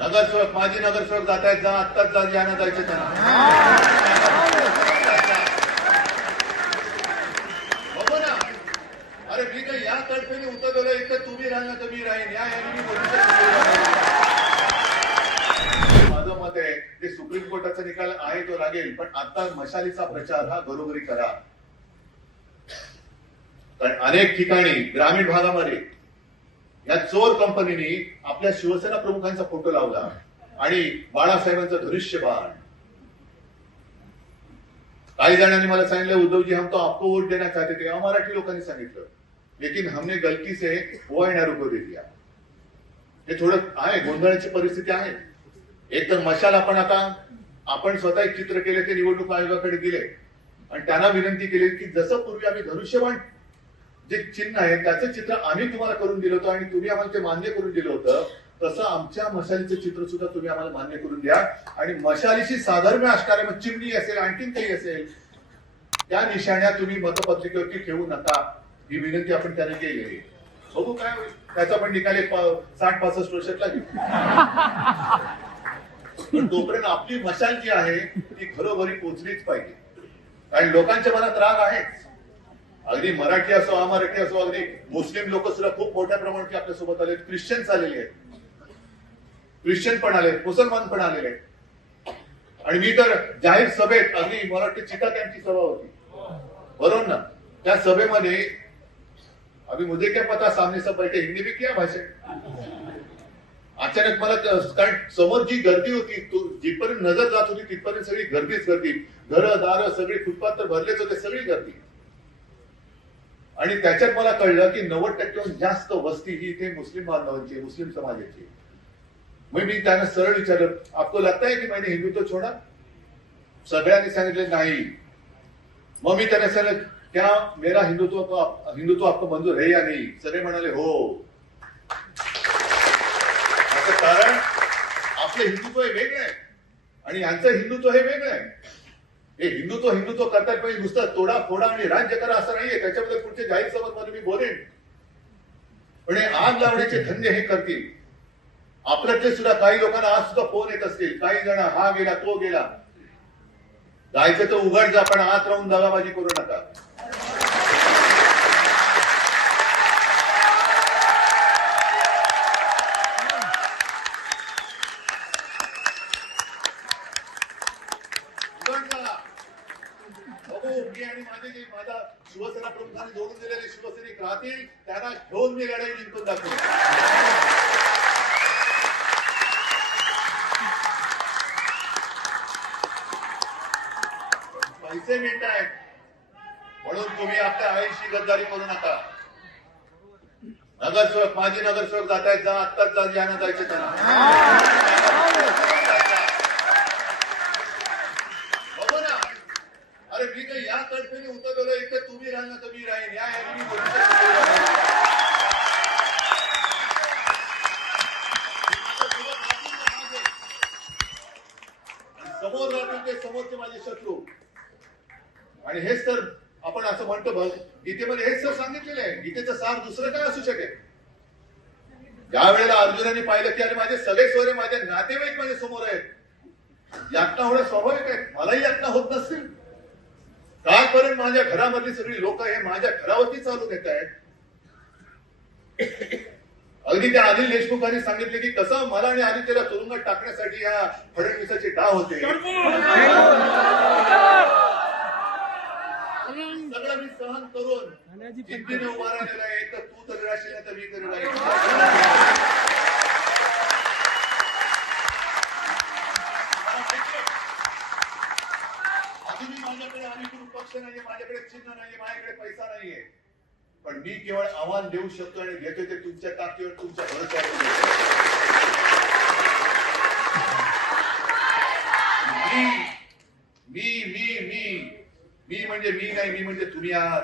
नगरसेवक माजी नगरसेवक जात आहेत जा आत्ताच जा यानं जायचे त्यांना. बघू ना. अरे मी काही या तडफेने उतरलेलो इथं तुम्ही राहिला तर मी राहीन. या याने मी माझं मत आहे ते सुप्रीम कोर्टाचा निकाल आहे तो लागेल पण आता मशालीचा प्रचार हा घरोघरी करा. कारण अनेक ठिकाणी ग्रामीण भागामध्ये या चोर कंपनीने आपल्या शिवसेना प्रमुखांचा फोटो लावला आणि बाळासाहेबांचं धनुष्यबाण काही जणांनी मला सांगितलं उद्धवजी हम तो आपको वोट देना चाहते थे. मराठी लोकांनी सांगितलं. लेकिन हमने गलती से वो एनआरओ दे दिया. हे थोडं आहे गोंधळाची परिस्थिती आहे. एक तर मशाल आपण आता आपण स्वतः एक चित्र केले ते निवडणूक आयोगाकडे दिले आणि त्यांना विनंती केली की जसं पूर्वी आम्ही धनुष्यबाण जे चिन्ह आहे त्याचं चित्र आम्ही तुम्हाला करून दिलं होतं आणि तुम्ही आम्हाला ते मान्य करून दिलं होतं. तसं आमच्या मशालीचं चित्र सुद्धा तुम्ही आम्हाला मान्य करून द्या. आणि मशालीशी साधर्म्य असणारे मग चिमणी असेल आणखीन काही असेल त्या निशाण्या तुम्ही मतपत्रिकेवरती ठेवू नका. ही विनंती आपण त्याने केली आहे. बघू काय होईल. त्याचा पण निकाल एक पा- साठ पासष्ट वर्षात लागेल. पण तोपर्यंत आपली मशाल जी आहे ती घरोघरी पोचलीच पाहिजे. आणि लोकांच्या मनात राग आहेच. अगदी मराठी असो अमराठी असो अगदी मुस्लिम लोक सुद्धा खूप मोठ्या प्रमाणात आपल्यासोबत आले ख्रिश्चन्स आलेले आहेत. ख्रिश्चन पण आले मुसलमान पण आलेले आहेत. आणि मी तर जाहीर सभेत अगदी मराठी चिता त्यांची सभा होती. बरोबर ना? त्या सभेमध्ये अभी मुझे क्या पता सामने सब बैठे हिंदी में क्या भाषण अचानक मला कारण समोर जी गर्दी होती तो जिथपर्यंत नजर जात होती तिथपर्यंत सगळी गर्दीच गर्दी. घरं दारं सगळी फुटपाथ तर भरलेच होते सगळी गर्दी. आणि त्याच्यात मला कळलं की नव्वद टक्क्याहून जास्त वस्ती ही इथे मुस्लिम बांधवांची मुस्लिम समाजाची मग मी त्यांना सरळ विचारलं आपको लगता आहे की मैंने हिंदुत्व छोडा? सगळ्यांनी सांगितले नाही. मग मी त्यांना सांगितलं क्या मेरा हिंदुत्व आप- हिंदुत्व आपको मंजूर है या नाही? सगळे म्हणाले हो. कारण आपलं हिंदुत्व हे वेगळं आहे. आणि यांचं हिंदुत्व हे वेगळं आहे. हे हिंदुत्व हिंदुत्व करतात म्हणजे नुसतं तोडा फोडा आणि राज्य करा असं नाहीये. त्याच्याबद्दल पुढच्या जाहीर सभामध्ये मी बोलेन. पण हे आग लावण्याचे धंदे हे करतील. आपल्यातले सुद्धा काही लोकांना आज सुद्धा फोन येत असतील. काही जण हा गेला तो गेला. जायचं तर उघड जा पण आत राहून दगाबाजी करू नका उघड जा. बघू मी आणि माझे जे माझा शिवसेना प्रमुखांनी जोडून दिलेले शिवसैनिक राहतील त्यांना घेऊन मी लढाई जिंकून दाखवेन पैसे मिळत आहेत. म्हणून तुम्ही आपल्या आईशी गद्दारी करू नका. नगरसेवक माजी नगरसेवक जात आहेत जा आत्ताच जा ज्यांना जायचे त्यांना बघू ना अरे या तडफेने उतरलेलो इथं तुम्ही राहिला तर मी राहील या समोर राहतील ते समोरचे माझे शत्रू. आणि हेच तर आपण असं म्हणतो बघ गीतेमध्ये हेच तर सांगितलेलं आहे. गीतेचं सार दुसरं काय असू शकेल? ज्या वेळेला अर्जुनाने पाहिलं की अरे माझे सगळे सोयरे माझे नातेवाईक माझ्यासमोर आहेत. यातना होणं स्वाभाविक आहे मलाही यातना होत नसतील. कालपर्यंत माझ्या घरामधली सगळी लोक हे माझ्या घरावरती चालू देत आहेत. अगदी त्या अनिल देशमुखांनी सांगितले की कसं मला आणि आदित्यला तुरुंगात टाकण्यासाठी या फडणवीसाचे डाव होते. सगळं मी सहन करून जिद्दीने उभा राहिलेला आहे. तर तू तर राशील तर मी तरी राहील अजूनही माझ्याकडे अधिकृत पक्ष नाहीये माझ्याकडे चिन्ह नाहीये माझ्याकडे पैसा नाहीये. पण मी केवळ आव्हान देऊ शकतो आणि देतो ते तुमच्या ताकदीवर तुमच्या भरोसा मी मी मी मी मी म्हणजे मी नाही मी म्हणजे तुम्ही आहात.